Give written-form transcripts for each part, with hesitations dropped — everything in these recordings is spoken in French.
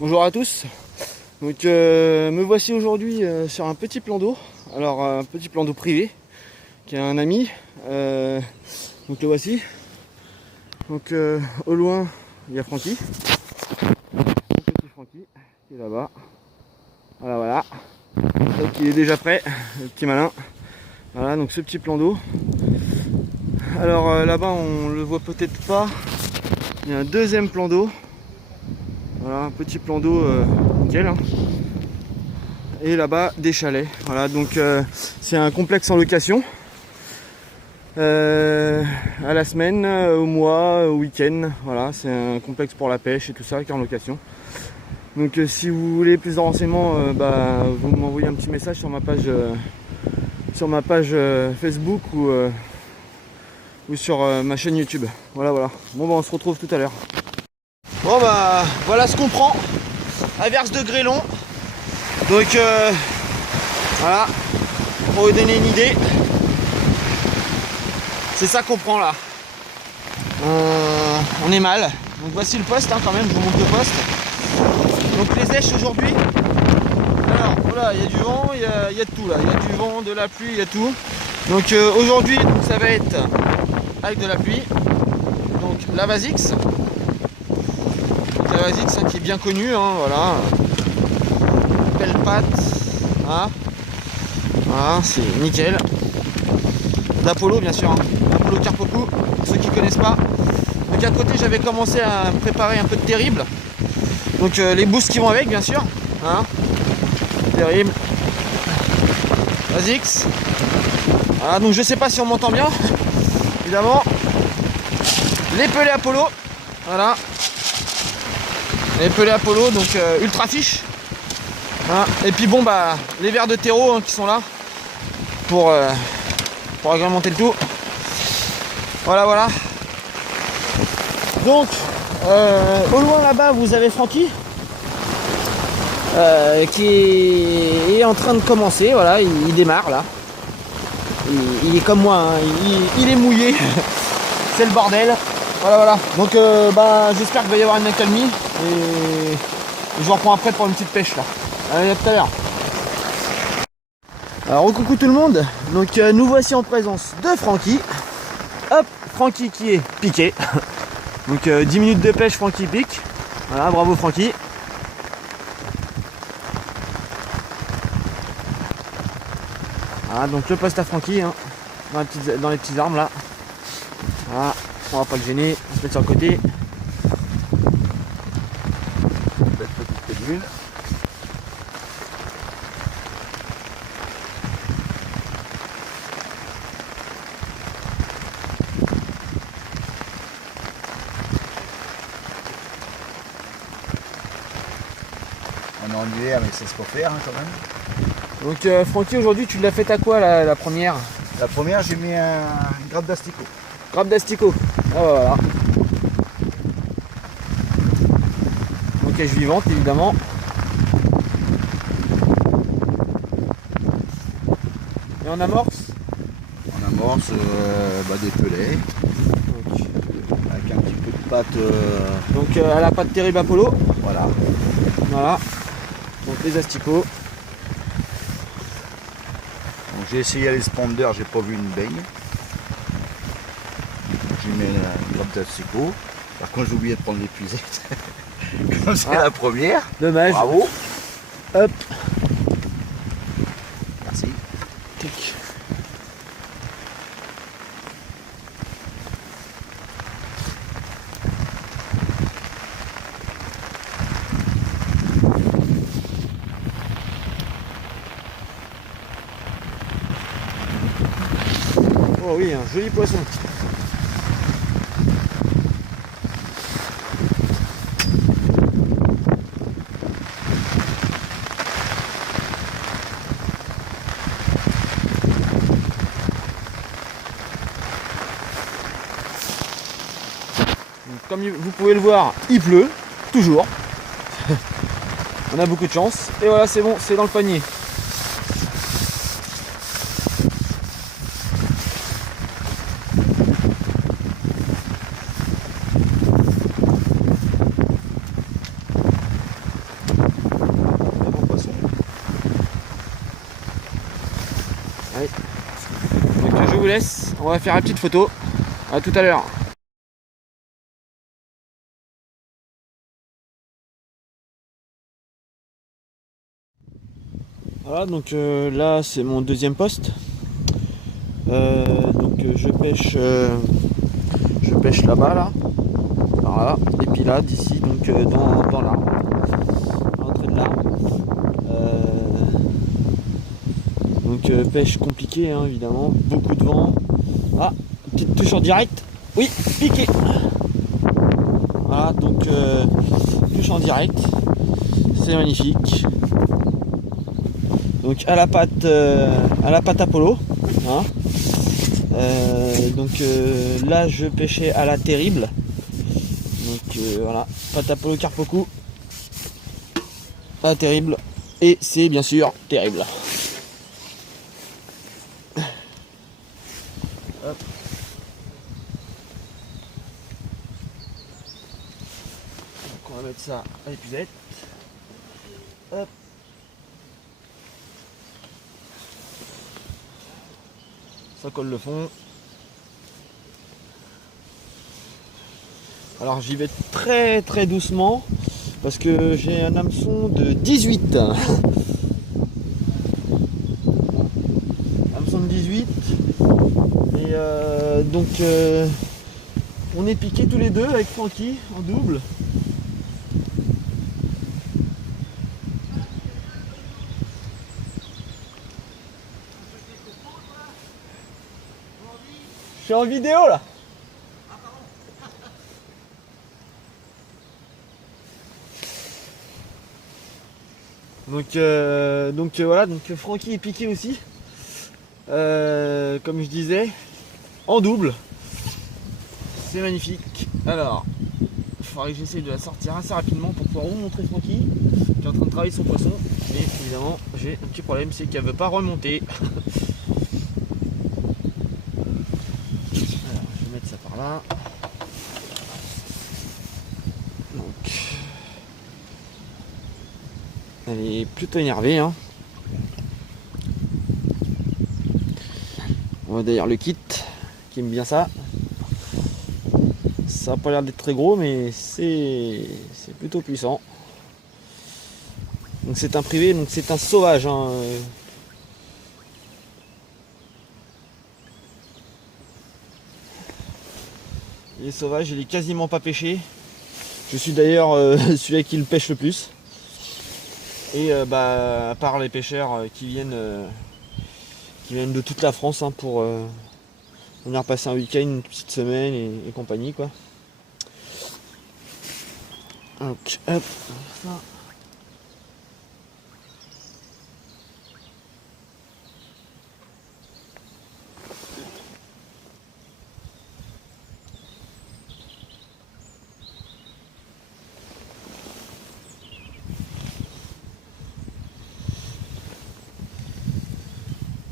Bonjour à tous. Donc me voici aujourd'hui sur un petit plan d'eau. Alors un petit plan d'eau privé qui a un ami. Donc le voici. Donc au loin il y a Francky. Mon petit Francky qui est là-bas. Voilà. Donc il est déjà prêt, le petit malin. Voilà donc ce petit plan d'eau. Alors là-bas on le voit peut-être pas. Il y a un deuxième plan d'eau. Voilà, un petit plan d'eau nickel. Hein. Et là-bas des chalets. Voilà, donc c'est un complexe en location. À la semaine, au mois, au week-end. Voilà, c'est un complexe pour la pêche et tout ça qui est en location. Donc si vous voulez plus de renseignements, vous m'envoyez un petit message sur ma page Facebook ou sur ma chaîne YouTube. Voilà. Bon on se retrouve tout à l'heure. Bon voilà ce qu'on prend. Averse de grêlon. Donc voilà, pour vous donner une idée, c'est ça qu'on prend là. On est mal. Donc voici le poste quand même, je vous montre le poste. Donc les èches aujourd'hui. Alors voilà, il y a du vent, il y a de tout là. Il y a du vent, de la pluie, il y a tout. Donc aujourd'hui ça va être avec de la pluie. Donc la Vasix. La Vasix qui est bien connue, hein, voilà. Belle patte, hein. Voilà, c'est nickel. D'Apollo bien sûr, hein. Apollo Carpoku, pour ceux qui connaissent pas. Donc à côté j'avais commencé à préparer un peu de terrible. Donc les boosts qui vont avec bien sûr, hein. Terrible. Vasix. Voilà, donc je sais pas si on m'entend bien. Évidemment. Les pelés Apollo. Voilà. Les pelés Apollo, donc ultra fiche. Hein. Et puis bon les verres de terreau hein, qui sont là pour agrémenter le tout. Voilà. Donc au loin là-bas vous avez Francky qui est en train de commencer. Voilà, il démarre là. Il est comme moi, hein. il est mouillé. C'est le bordel. Voilà. Donc j'espère qu'il va y avoir une accalmie et je vous reprends après pour une petite pêche là. Allez, à tout à l'heure. Alors coucou tout le monde. Donc nous voici en présence de Francky. Hop, Francky qui est piqué. Donc 10 minutes de pêche, Francky pique. Voilà, bravo Francky. Voilà, donc le poste à Francky hein, dans les petits arbres là. Voilà, on va pas le gêner, on se met sur le côté. Belle petite pédule. On est en hiver mais ça se peut faire hein, quand même. Donc Francky aujourd'hui tu l'as fait à quoi la première? La première j'ai mis une grappe d'asticot. Grappe d'asticot. Oh, voilà. Donc cage vivante évidemment. Et en amorce? On amorce des pelets. Donc, avec un petit peu de pâte. donc à la pâte terrible Apollo. Voilà. Donc les asticots. Donc j'ai essayé les sponders, j'ai pas vu une baigne. J'ai mis une grappe d'asticot. Par contre j'ai oublié de prendre l'épuisette. Comme c'est la première. Dommage. Bravo. Hop. Merci. Tic. Oh oui, un joli poisson. Donc, comme vous pouvez le voir, il pleut, toujours. On a beaucoup de chance. Et voilà, c'est bon, c'est dans le panier. vous laisse. On va faire une petite photo. À tout à l'heure. Voilà, donc là c'est mon deuxième poste. Je pêche là-bas là. Voilà. Et puis là d'ici donc dans l'arbre. À l'entrée de l'arbre. Pêche compliquée hein, évidemment. Beaucoup de vent. Ah, petite touche en direct. Oui, piqué. Voilà, donc touche en direct. C'est magnifique. Donc à la pâte Apollo. Hein. Là je pêchais à la terrible. Donc voilà, pâte Apollo Carpoku. À la terrible. Et c'est bien sûr terrible. Hop. Donc on va mettre ça à l'épuisette. Hop. Ça colle le fond. Alors j'y vais très très doucement parce que j'ai un hameçon de 18. Hameçon de 18. Et on est piqués tous les deux avec Francky en double. Je suis en vidéo là. Donc voilà, donc Francky est piqué aussi. Comme je disais, en double. C'est magnifique. Alors, il faudrait que j'essaye de la sortir assez rapidement pour pouvoir vous montrer Francky qui est en train de travailler son poisson. Mais évidemment, j'ai un petit problème, c'est qu'elle veut pas remonter. Alors, je vais mettre ça par là. Donc, elle est plutôt énervée. Hein. On va d'ailleurs le kit qui aime bien ça. Ça n'a pas l'air d'être très gros, mais c'est plutôt puissant. Donc c'est un privé, donc c'est un sauvage. Hein. Il est sauvage, il est quasiment pas pêché. Je suis d'ailleurs celui qui le pêche le plus. Et à part les pêcheurs qui viennent de toute la France hein, pour venir passer un week-end, une petite semaine et compagnie quoi. Donc hop, ça.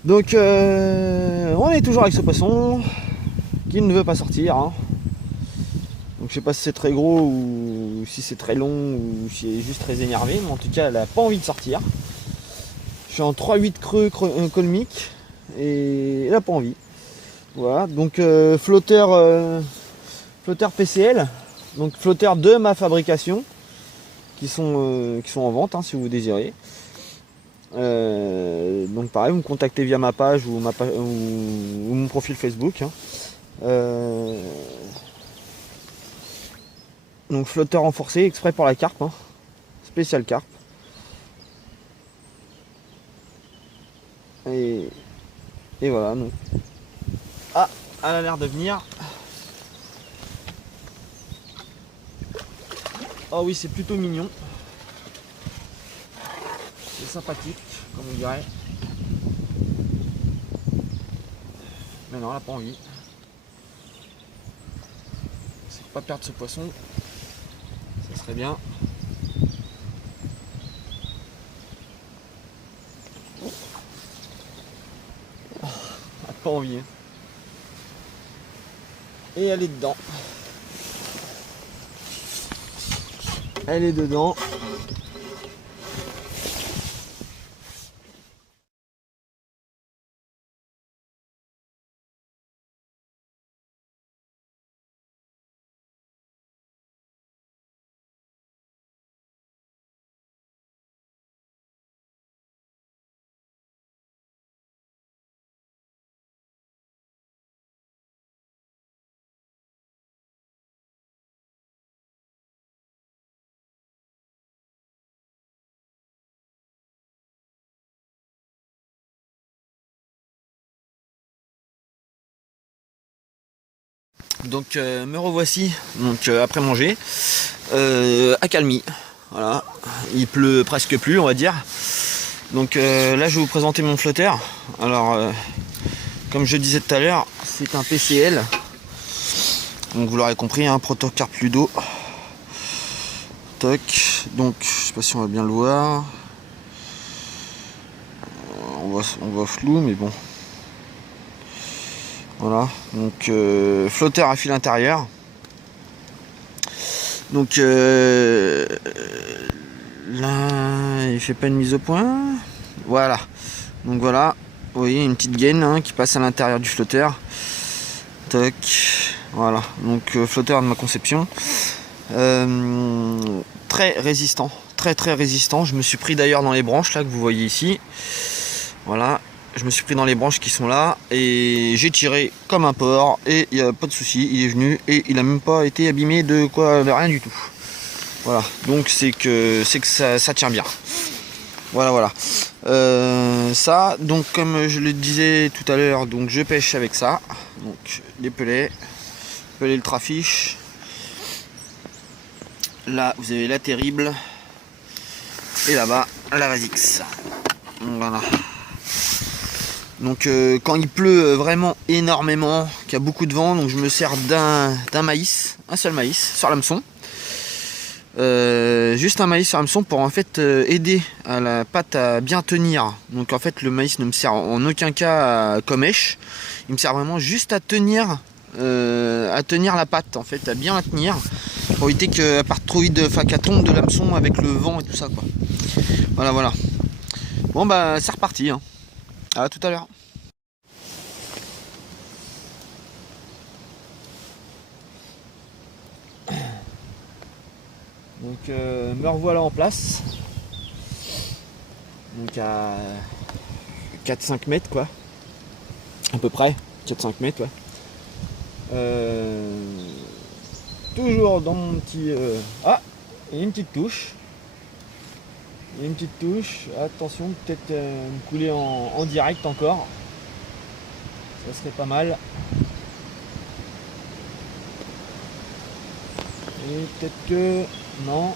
Donc on est toujours avec ce poisson qui ne veut pas sortir. Hein. Donc je sais pas si c'est très gros ou si c'est très long ou si elle est juste très énervée, mais en tout cas elle a pas envie de sortir. Je suis en 3-8 creux colmique et elle a pas envie. Voilà, donc flotteur PCL, donc flotteur de ma fabrication qui sont en vente hein, si vous désirez. Donc pareil, vous me contactez via ma page ou mon profil Facebook. Hein. Donc flotteur renforcé exprès pour la carpe, hein. Spécial carpe. Et voilà. Donc. Ah, elle a l'air de venir. Oh oui, c'est plutôt mignon. C'est sympathique, comme on dirait. Mais non, elle n'a pas envie. C'est pas perdre ce poisson. Ça serait bien. Oh, elle n'a pas envie. Hein. Et elle est dedans. Elle est dedans. Donc me revoici donc après manger accalmie. Voilà, il pleut presque plus, on va dire. Donc là je vais vous présenter mon flotteur. Alors comme je disais tout à l'heure, c'est un PCL. Donc vous l'aurez compris, un Protocarp Ludo. Toc. Donc je sais pas si on va bien le voir. On voit flou, mais bon. Voilà, donc flotteur à fil intérieur. Donc là, il fait pas une mise au point. Voilà, donc voilà, vous voyez une petite gaine hein, qui passe à l'intérieur du flotteur. Toc, voilà, donc flotteur de ma conception. Très résistant, très résistant. Je me suis pris d'ailleurs dans les branches là que vous voyez ici. Voilà. Je me suis pris dans les branches qui sont là et j'ai tiré comme un porc et il n'y a pas de souci, il est venu et il n'a même pas été abîmé de rien du tout. Voilà, donc c'est que ça tient bien. Voilà. Ça, donc comme je le disais tout à l'heure, donc je pêche avec ça. Donc les pelets ultra-fiche. Là vous avez la terrible et là-bas la Vasix. Voilà. Donc quand il pleut vraiment énormément, qu'il y a beaucoup de vent, donc je me sers d'un maïs, un seul maïs sur l'hameçon. Juste un maïs sur l'hameçon pour en fait aider à la pâte à bien tenir. Donc en fait le maïs ne me sert en aucun cas comme èche. Il me sert vraiment juste à tenir la pâte en fait, à bien la tenir. Pour éviter qu'elle parte trop vite, qu'elle tombe de l'hameçon avec le vent et tout ça quoi. Voilà. Bon bah c'est reparti hein. À tout à l'heure. Donc me revoilà en place. Donc à 4-5 mètres quoi. À peu près. 4-5 mètres ouais. Toujours dans mon petit. Ah, il y a une petite touche. Attention, peut-être me couler en direct encore. Ça serait pas mal. Et peut-être que... Non.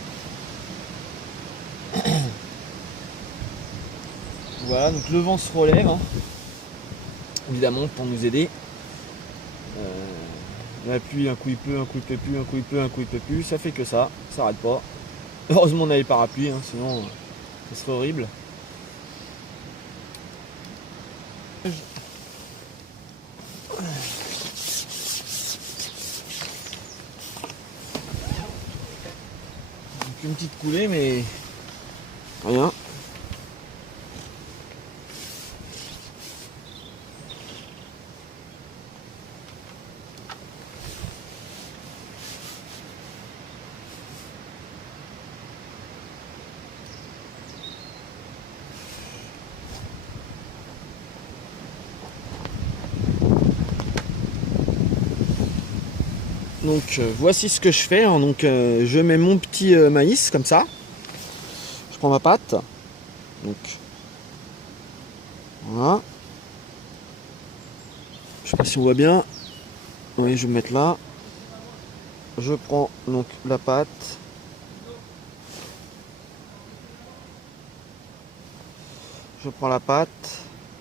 Voilà, donc le vent se relève. Hein. Évidemment, pour nous aider. La pluie, un coup il pleut, un coup il pleut plus, un coup il pleut, un coup il pleut plus. Ça fait que ça arrête pas. Heureusement on a les parapluies, hein, sinon... ça serait horrible. Donc une petite coulée mais rien. Donc voici ce que je fais, hein. Donc je mets mon petit maïs comme ça, je prends ma pâte, donc voilà, je sais pas si on voit bien, oui je vais me mettre là, je prends donc la pâte,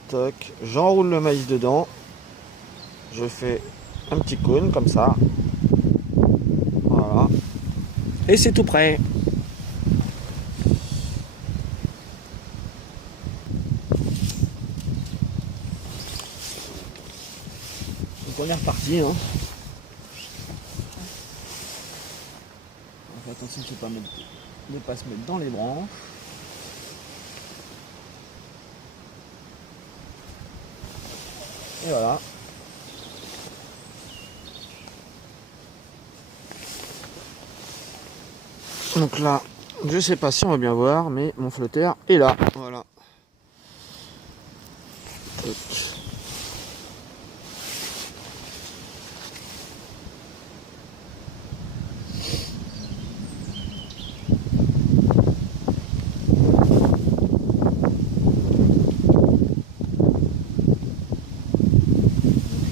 toc, j'enroule le maïs dedans, je fais un petit cône comme ça. Voilà. Et c'est tout prêt. Donc on est reparti. Hein. On fait attention de ne pas se mettre dans les branches. Et voilà. Donc là, je sais pas si on va bien voir, mais mon flotteur est là. Voilà. Hop.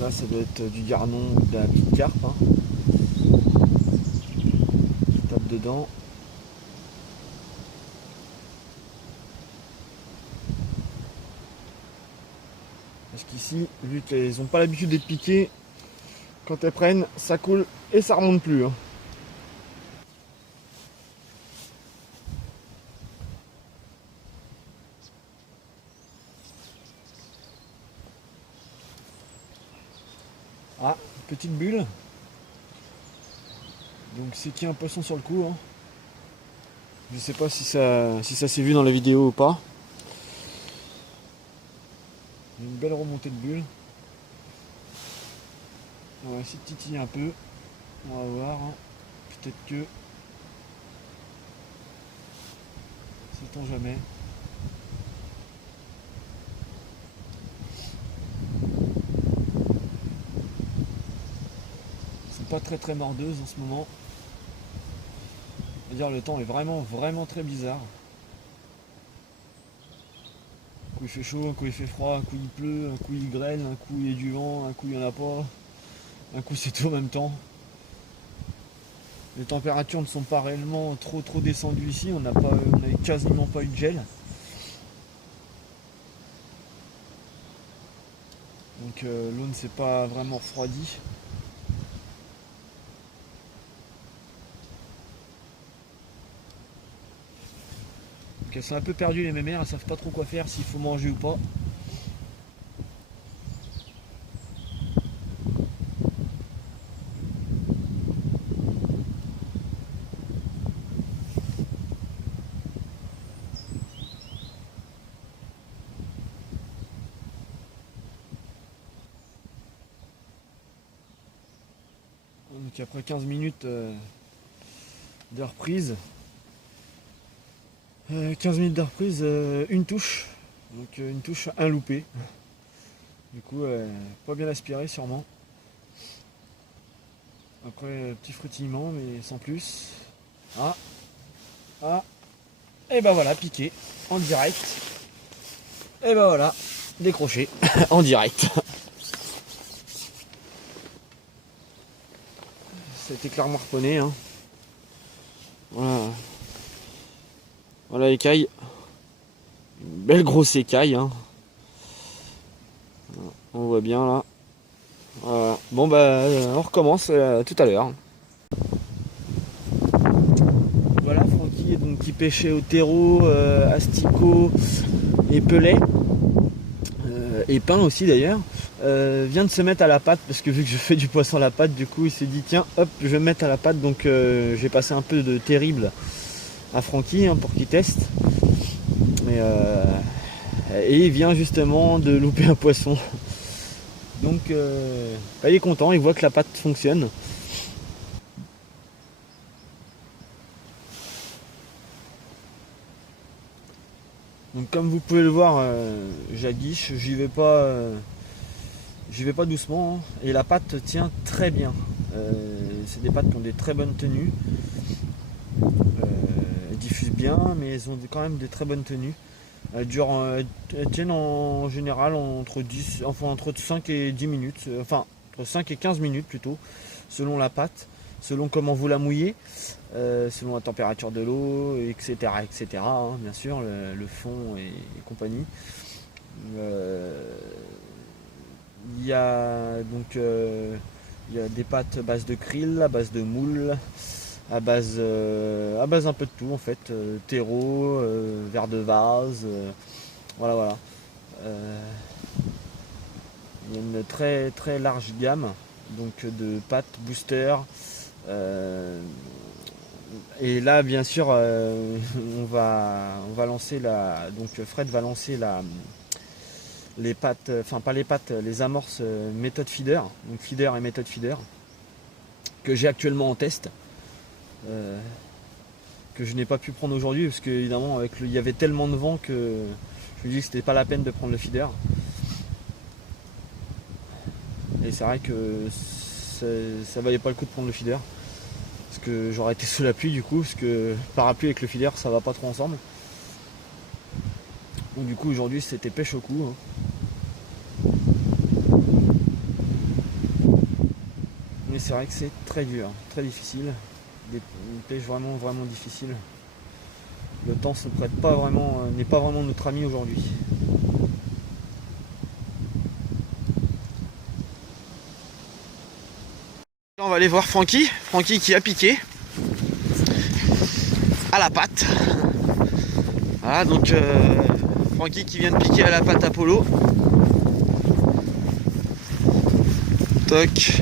Ça doit être du gardon ou de la petite carpe. Hein. Je tape dedans. Parce qu'ici, vu qu'elles n'ont pas l'habitude d'être piquées, quand elles prennent, ça coule et ça remonte plus. Hein. Ah, petite bulle. Donc c'est qu'il y a un poisson sur le coup. Hein. Je sais pas si ça s'est vu dans la vidéo ou pas. Une belle remontée de bulles. On va essayer de titiller un peu. On va voir. Hein. Peut-être que... Sait-on jamais. Elles sont pas très mordeuses en ce moment. Je veux dire, le temps est vraiment très bizarre. Un coup il fait chaud, un coup il fait froid, un coup il pleut, un coup il grêle, un coup il y a du vent, un coup il n'y en a pas. Un coup c'est tout en même temps. Les températures ne sont pas réellement trop descendues ici, on n'a quasiment pas eu de gel. Donc l'eau ne s'est pas vraiment refroidie. Donc elles sont un peu perdues les mémères, elles savent pas trop quoi faire, s'il faut manger ou pas. Donc après 15 minutes de reprise, 15 minutes de reprise, une touche, donc une touche, un loupé. Du coup, pas bien aspiré sûrement. Après, petit frétillement, mais sans plus. Ah, et ben voilà, piqué en direct. Et ben voilà, décroché en direct. C'était clairement harponné. Hein. Voilà. Voilà l'écaille. Une belle grosse écaille. Hein. On voit bien là. Voilà. Bon bah on recommence tout à l'heure. Voilà Francky donc qui pêchait au terreau, asticot et pelet. Et pain aussi d'ailleurs. Vient de se mettre à la patte parce que vu que je fais du poisson à la patte, du coup il s'est dit tiens hop je vais me mettre à la patte, donc j'ai passé un peu de terrible à Francky hein, pour qu'il teste. Et il vient justement de louper un poisson. Donc il est content, il voit que la patte fonctionne. Donc comme vous pouvez le voir, j'aguiche, j'y vais pas doucement, hein, et la patte tient très bien. C'est des pattes qui ont des très bonnes tenues. Elles diffusent bien, mais elles ont quand même des très bonnes tenues. Elles tiennent en général entre 5 et 10 minutes, enfin entre 5 et 15 minutes plutôt, selon la pâte, selon comment vous la mouillez, selon la température de l'eau, etc. Hein, bien sûr, le fond et compagnie. Il y a des pâtes à base de krill, à base de moule, à base un peu de tout en fait, terreau, verre de vase, voilà. Il y a une très large gamme donc de pâtes booster, et là bien sûr on va lancer donc Fred va lancer les pâtes, enfin pas les pâtes, les amorces méthode feeder, donc feeder et méthode feeder, que j'ai actuellement en test. Que je n'ai pas pu prendre aujourd'hui parce que évidemment il y avait tellement de vent que je me dis que c'était pas la peine de prendre le feeder. Et c'est vrai que ça valait pas le coup de prendre le feeder parce que j'aurais été sous la pluie du coup, parce que parapluie avec le feeder ça va pas trop ensemble. Donc du coup aujourd'hui c'était pêche au cou. Hein. mais c'est vrai que c'est très dur, très difficile. Une pêche vraiment difficile. Le temps se prête pas vraiment, n'est pas vraiment notre ami aujourd'hui. On va aller voir Francky qui a piqué à la patte. Voilà, donc Francky qui vient de piquer à la patte Apollo. Toc.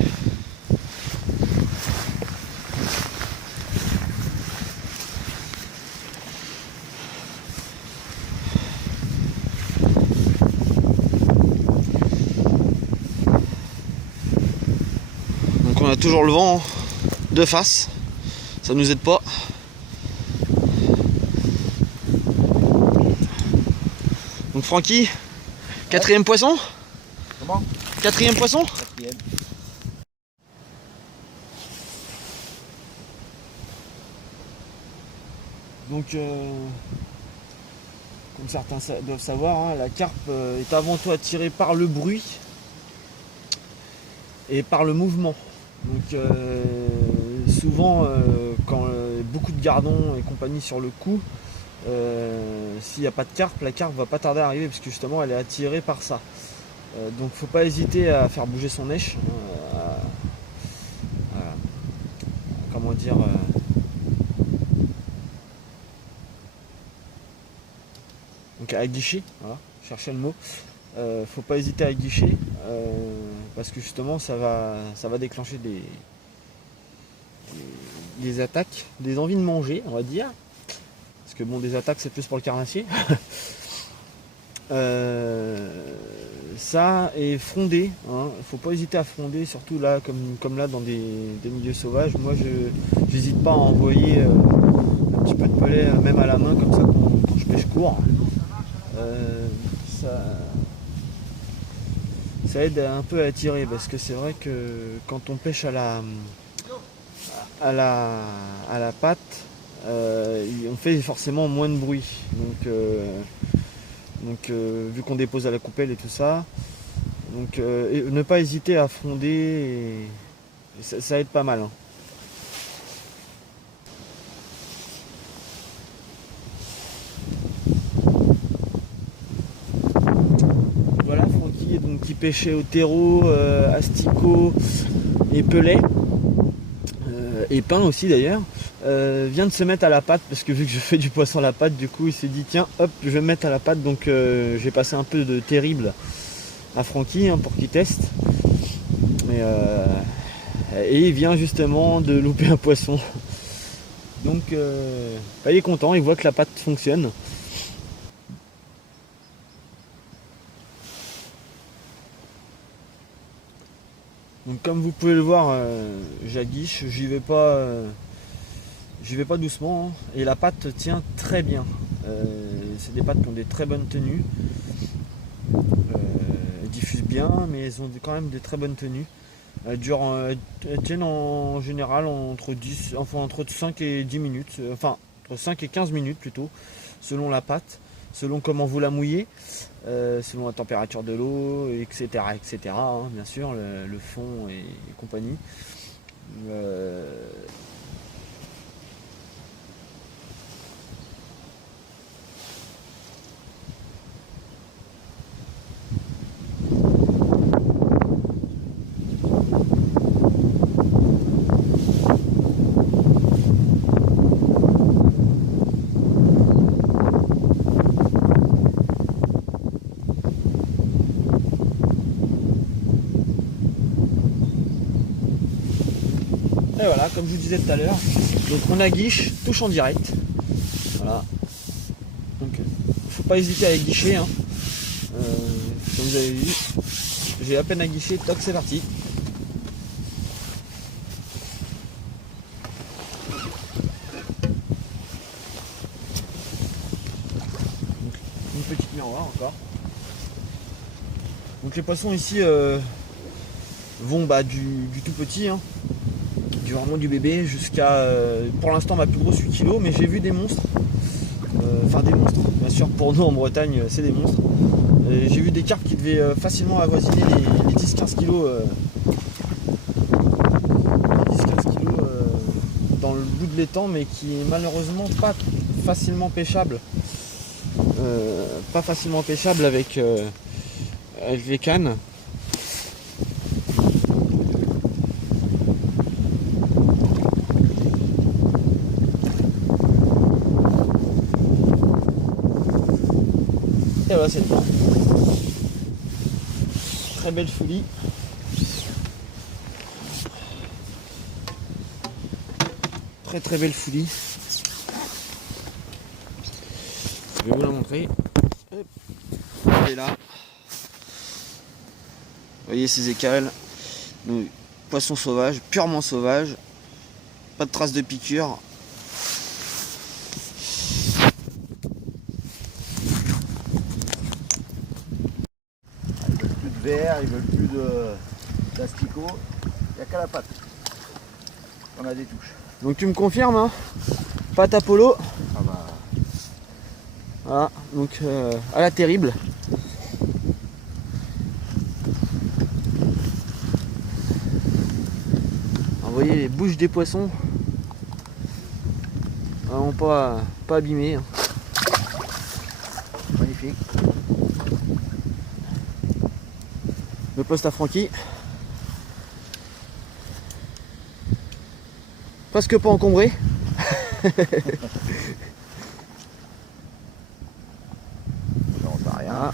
Donc on a toujours le vent de face, ça nous aide pas. Donc Francky, quatrième poisson. Comment? Quatrième poisson. Quatrième. Donc comme certains doivent savoir, hein, la carpe est avant tout attirée par le bruit et par le mouvement. Donc souvent quand beaucoup de gardons et compagnie sur le coup, s'il n'y a pas de carpe, la carpe va pas tarder à arriver parce que justement elle est attirée par ça. Donc faut pas hésiter à faire bouger son èche, comment dire, donc à aguicher, voilà, chercher le mot. Faut pas hésiter à aguicher parce que justement ça va déclencher des attaques, des envies de manger, on va dire. Parce que bon, des attaques c'est plus pour le carnassier. Ça et fronder, hein. Faut pas hésiter à fronder, surtout là comme là dans des milieux sauvages. Moi j'hésite pas à envoyer un petit peu de pelet même à la main comme ça quand je pêche court. Ça aide un peu à attirer parce que c'est vrai que quand on pêche à la patte, on fait forcément moins de bruit. Donc vu qu'on dépose à la coupelle et tout ça, donc ne pas hésiter à fronder, et ça aide pas mal, hein. Voilà Francky donc, qui pêchait au terreau, asticot et pelet, et pain aussi d'ailleurs, vient de se mettre à la patte parce que vu que je fais du poisson à la patte, du coup il s'est dit tiens hop je vais me mettre à la patte. Donc j'ai passé un peu de terrible à Francky, hein, pour qu'il teste, et il vient justement de louper un poisson. Donc il est content, il voit que la patte fonctionne. Donc comme vous pouvez le voir, j'aguiche, j'y vais pas doucement, hein, et la patte tient très bien. C'est des pattes qui ont des très bonnes tenues. Elles diffusent bien, mais elles ont quand même des très bonnes tenues. Elles tiennent en général entre 5 et 10 minutes, enfin entre 5 et 15 minutes plutôt, selon la patte, selon comment vous la mouillez, selon la température de l'eau, etc. Hein, bien sûr, le fond et compagnie. Et voilà, comme je vous disais tout à l'heure, donc on aguiche, touche en direct. Voilà. Donc faut pas hésiter à aguicher, hein. Comme vous avez vu, j'ai à peine aguiché, toc c'est parti. Donc, une petite miroir encore. Donc les poissons ici vont du tout petit, hein, vraiment du bébé jusqu'à pour l'instant ma plus grosse 8 kg, mais j'ai vu des monstres, enfin des monstres, bien sûr pour nous en Bretagne c'est des monstres. J'ai vu des carpes qui devaient facilement avoisiner les 10-15 kg de l'étang, mais qui est malheureusement pas facilement pêchable. Pas facilement pêchable avec les cannes. Et voilà, c'est le temps. Très belle folie. Très belle folie. Je vais vous la montrer. Hop. Elle est là. Vous voyez ces écales. Donc, poisson sauvage, purement sauvage. Pas de traces de piqûre. Ils veulent plus de verre, ils veulent plus d'asticot. Il n'y a qu'à la pâte. On a des touches. Donc tu me confirmes, hein, pâte Apollo. Ah bah. Voilà, donc à la terrible. Alors, vous voyez les bouches des poissons. Vraiment pas abîmées. Hein. Magnifique. Le poste à Francky. Presque pas encombré. Non, pas rien. Ah.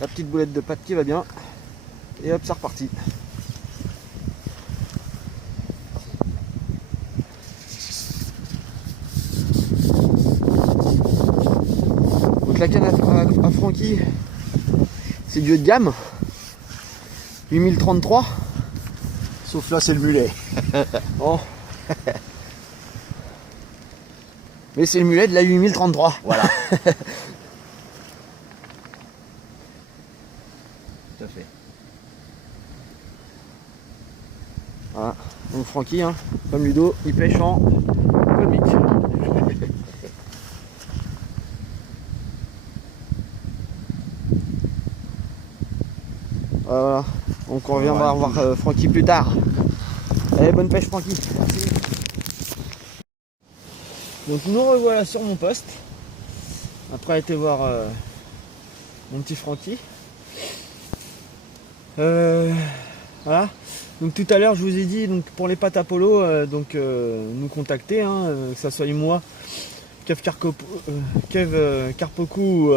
La petite boulette de pâte qui va bien. Et hop, c'est reparti. Donc la canne à Francky, c'est du haut de gamme. 8033. Sauf là, c'est le mulet. Oh. Mais c'est le mulet de la 8033. Voilà. Tout à fait. Voilà. Donc Francky, hein, comme Ludo, il pêche en comique. Voilà. Donc on reviendra voir Francky plus tard. Allez, bonne pêche Francky. Merci. Donc nous revoilà sur mon poste. Après avoir été voir mon petit Francky. Voilà. Donc tout à l'heure je vous ai dit, donc pour les pâtes Apollo, nous contacter, hein, que ça soit moi, Kev Carpoku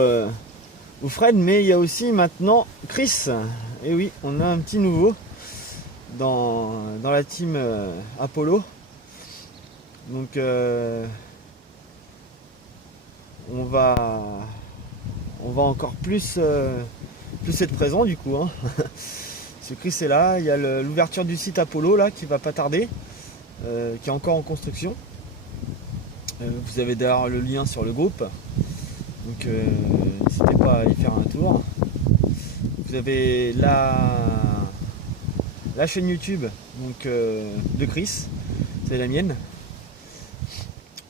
ou Fred, mais il y a aussi maintenant Chris. Et oui, on a un petit nouveau dans la team Apollo. Donc on va encore plus être présent du coup. Hein. Ce Chris est là, il y a l'ouverture du site Apollo là qui va pas tarder, qui est encore en construction. Vous avez d'ailleurs le lien sur le groupe, donc n'hésitez pas à y faire un tour. Vous avez la chaîne YouTube donc, de Chris, c'est la mienne,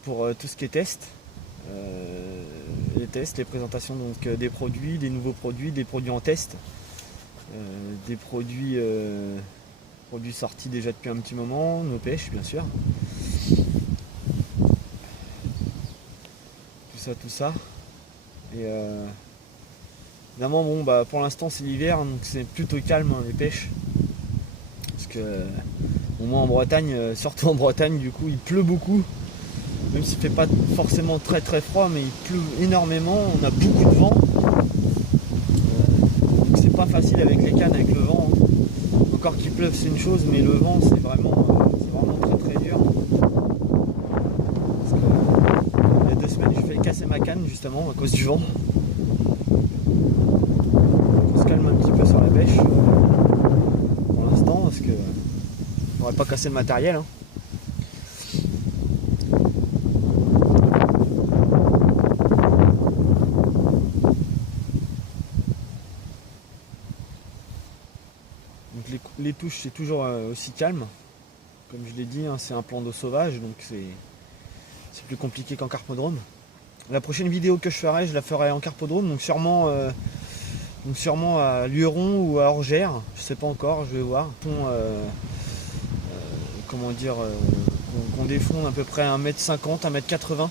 pour tout ce qui est test. Les tests, les présentations donc, des produits, des nouveaux produits, des produits en test. Des produits sortis déjà depuis un petit moment, nos pêches bien sûr. Tout ça. Et évidemment bon bah pour l'instant c'est l'hiver, donc c'est plutôt calme hein, les pêches. Parce que au moins en Bretagne, surtout en Bretagne du coup il pleut beaucoup. Même s'il fait pas forcément très froid, mais il pleut énormément, on a beaucoup de vent. Pas facile avec les cannes, avec le vent. Encore qu'il pleuve c'est une chose, mais le vent c'est vraiment très dur. Parce que, il y a 2 semaines j'ai failli casser ma canne justement à cause du vent. Donc, on se calme un petit peu sur la pêche pour l'instant parce que on n'aurait pas cassé le matériel. Hein. Donc les touches c'est toujours aussi calme. Comme je l'ai dit, hein, c'est un plan d'eau sauvage, donc c'est plus compliqué qu'en carpodrome. La prochaine vidéo que je ferai, je la ferai en carpodrome, donc sûrement à Lueron ou à Orgères, je sais pas encore, je vais voir. Comment dire, qu'on défonde à peu près 1m50, 1m80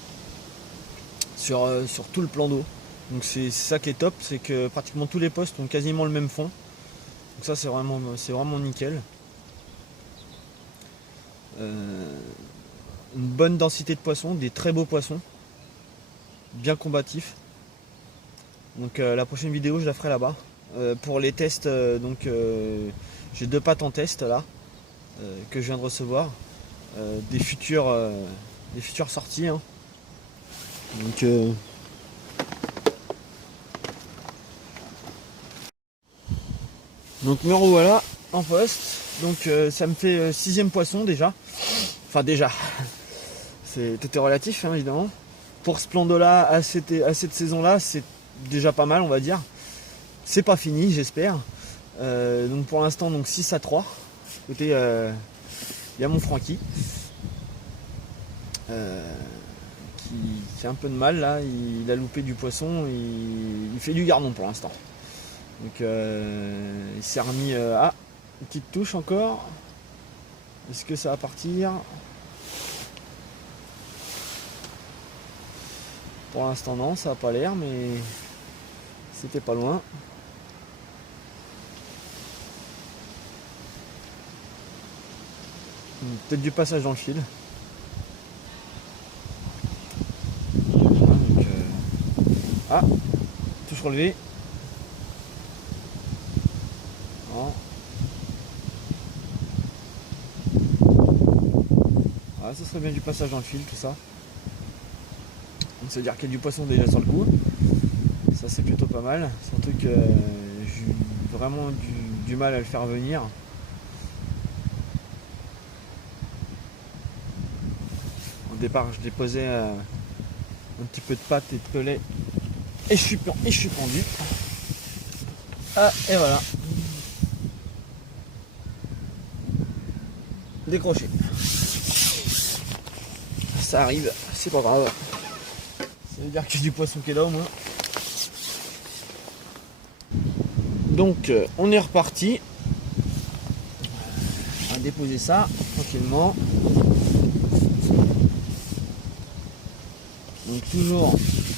sur tout le plan d'eau. Donc c'est ça qui est top, c'est que pratiquement tous les postes ont quasiment le même fond. Donc ça c'est vraiment nickel. Une bonne densité de poissons, des très beaux poissons, bien combatifs. Donc la prochaine vidéo je la ferai là-bas. Pour les tests, j'ai 2 pattes en test là que je viens de recevoir, des futures sorties. Hein. Donc me revoilà en poste. Donc ça me fait 6e poisson déjà. Enfin déjà, tout est relatif hein, évidemment. Pour ce plan d'eau là, à cette saison là, c'est déjà pas mal on va dire. C'est pas fini j'espère. Donc pour l'instant 6-3. Écoutez, il y a mon Francky qui a un peu de mal là, il a loupé du poisson, il fait du gardon pour l'instant. Donc il s'est remis à une petite touche encore. Est-ce que ça va partir? Pour l'instant non, ça n'a pas l'air, mais c'était pas loin. Peut-être du passage dans le fil. Ah, touche relevée. Non. Ah, ça serait bien du passage dans le fil, tout ça. Donc ça veut dire qu'il y a du poisson déjà sur le coup. Ça c'est plutôt pas mal. Surtout que j'ai vraiment du mal à le faire venir. Au départ je déposais un petit peu de pâte et de pellet et je suis pendu. Ah et voilà. Décroché. Ça arrive, c'est pas grave. Ça veut dire qu'il y a du poisson qui est là au moins. Donc on est reparti. On va déposer ça tranquillement. Donc toujours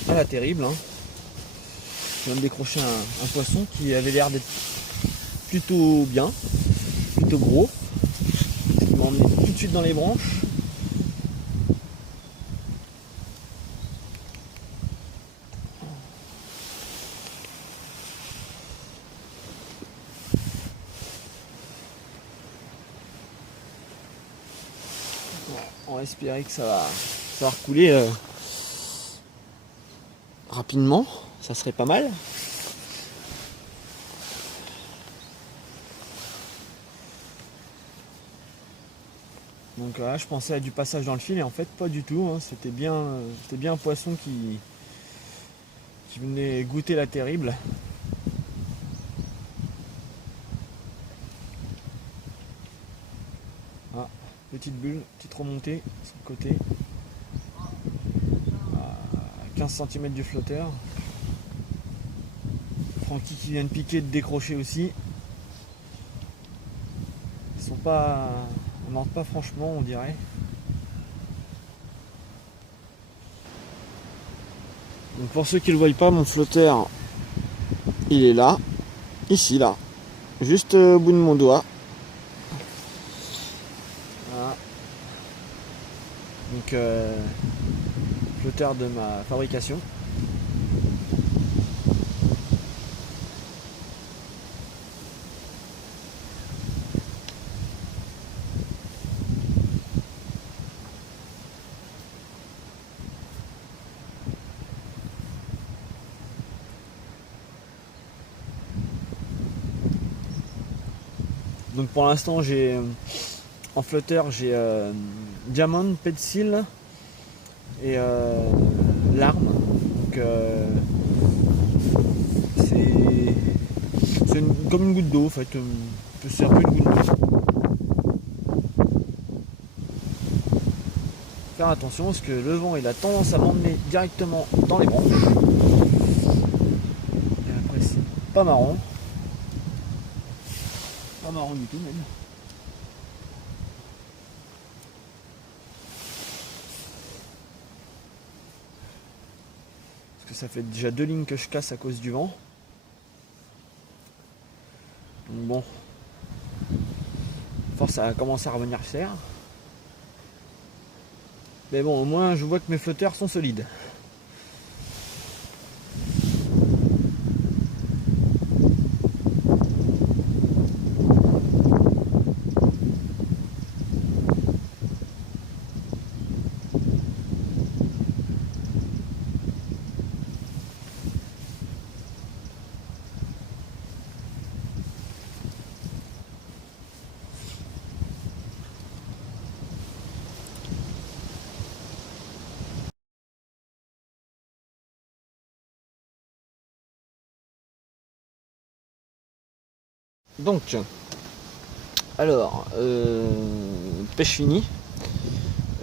à la terrible. Hein. Je viens de décrocher un poisson qui avait l'air d'être plutôt bien, plutôt gros. Il m'a emmené tout de suite dans les branches. On va espérer que ça va recouler rapidement, ça serait pas mal. Donc là je pensais à du passage dans le fil et en fait pas du tout, hein. C'était bien un poisson qui venait goûter la terrible. Ah, petite bulle, petite remontée sur le côté. À 15 cm du flotteur. Francky qui vient de piquer, de décrocher aussi. Ils sont pas... On mord pas franchement on dirait. Donc pour ceux qui ne le voient pas, mon flotteur il est là, ici là, juste au bout de mon doigt. Voilà. Donc flotteur de ma fabrication. Donc pour l'instant j'ai en flotteur j'ai Diamond, Pencil et l'arme. Donc c'est comme une goutte d'eau en fait. C'est un peu une goutte d'eau. Faire attention parce que le vent il a tendance à m'emmener directement dans les branches. Et après c'est pas marrant. Pas marrant du tout même. Parce que ça fait déjà 2 lignes que je casse à cause du vent. Donc bon. Force à commencer à revenir faire. Mais bon, au moins je vois que mes flotteurs sont solides. Donc, alors, pêche finie,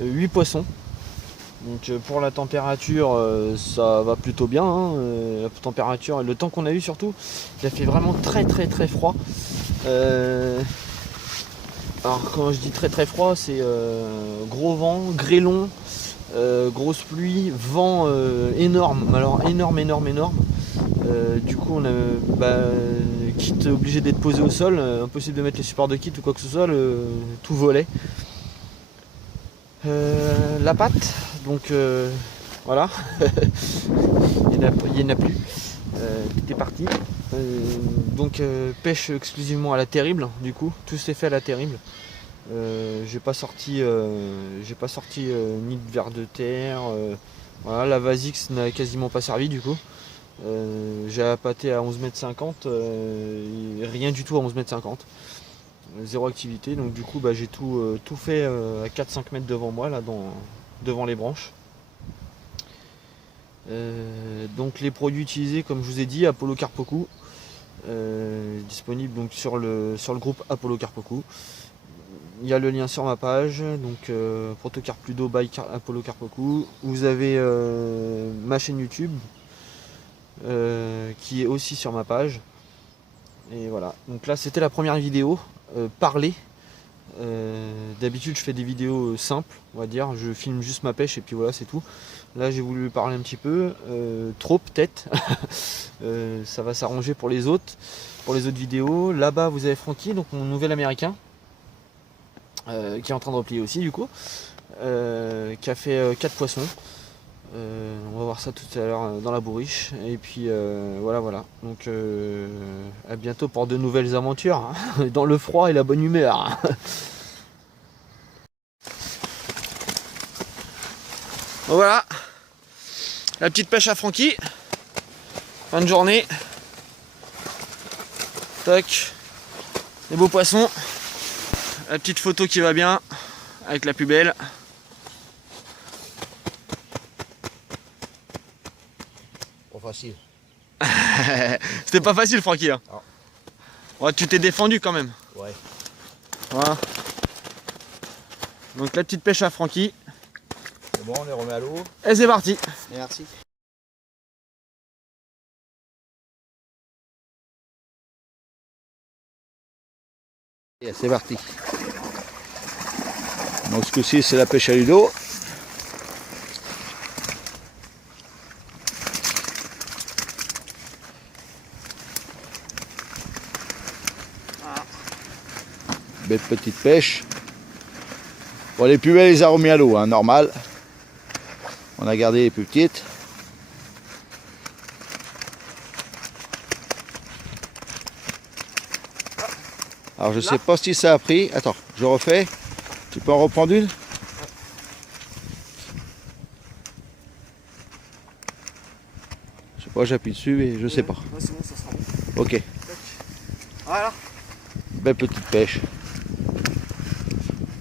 8 poissons. Donc pour la température, ça va plutôt bien. Hein. La température, le temps qu'on a eu surtout, il a fait vraiment très froid. Alors quand je dis très froid, c'est gros vent, grêlon, grosse pluie, vent énorme. Alors énorme. Du coup, on a kit obligé d'être posé au sol, impossible de mettre les supports de kit ou quoi que ce soit, tout volait. La pâte, donc voilà, il n'y en a plus, tout est parti. Donc pêche exclusivement à la terrible, du coup, tout s'est fait à la terrible. J'ai pas sorti ni de vers de terre, voilà, la Vasix n'a quasiment pas servi du coup. J'ai appâté à 11,50 m, rien du tout à 11,50 m, zéro activité, donc du coup j'ai tout fait à 4-5 mètres devant moi, là devant les branches. Donc les produits utilisés, comme je vous ai dit, Apollo Carpoku, disponible donc sur le groupe Apollo Carpoku. Il y a le lien sur ma page, donc Protocarp Ludo by Apollo Carpoku. Vous avez ma chaîne YouTube qui est aussi sur ma page. Et voilà, donc là c'était la première vidéo, parler. D'habitude je fais des vidéos simples, on va dire, je filme juste ma pêche et puis voilà, c'est tout. Là j'ai voulu parler un petit peu, trop peut-être. Ça va s'arranger pour les autres vidéos. Là-bas vous avez Francky, donc mon nouvel américain, qui est en train de replier aussi du coup, qui a fait 4 poissons. On va voir ça tout à l'heure dans la bourriche. Et puis voilà. Donc à bientôt pour de nouvelles aventures, hein, dans le froid et la bonne humeur. Bon, voilà, la petite pêche à Francky. Fin de journée. Toc. Les beaux poissons. La petite photo qui va bien avec la plus belle. Facile. C'était pas facile, Francky. Hein. Ouais, tu t'es défendu quand même. Ouais. Voilà. Donc la petite pêche à Francky. C'est bon, on les remet à l'eau. Et c'est parti. Merci. Et c'est parti. Donc ce coup-ci c'est la pêche à Ludo. Belle petite pêche. Bon, les plus belles, les a remis à l'eau, hein, normal. On a gardé les plus petites. Alors je sais pas si ça a pris. Attends, je refais. Tu peux en reprendre une? Je sais pas, j'appuie dessus et je sais pas. Ouais, c'est bon, ça sera bon. Ok. Voilà. Belle petite pêche.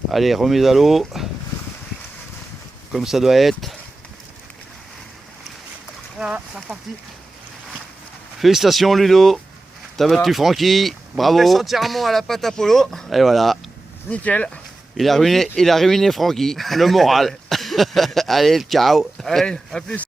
Allez, remise à l'eau. Comme ça doit être. Voilà, c'est reparti. Félicitations Ludo. T'as battu Francky, bravo. Pêche entièrement à la pâte Apollo. Et voilà. Nickel. Il a ruiné Francky, le moral. Allez, ciao. Allez, à plus.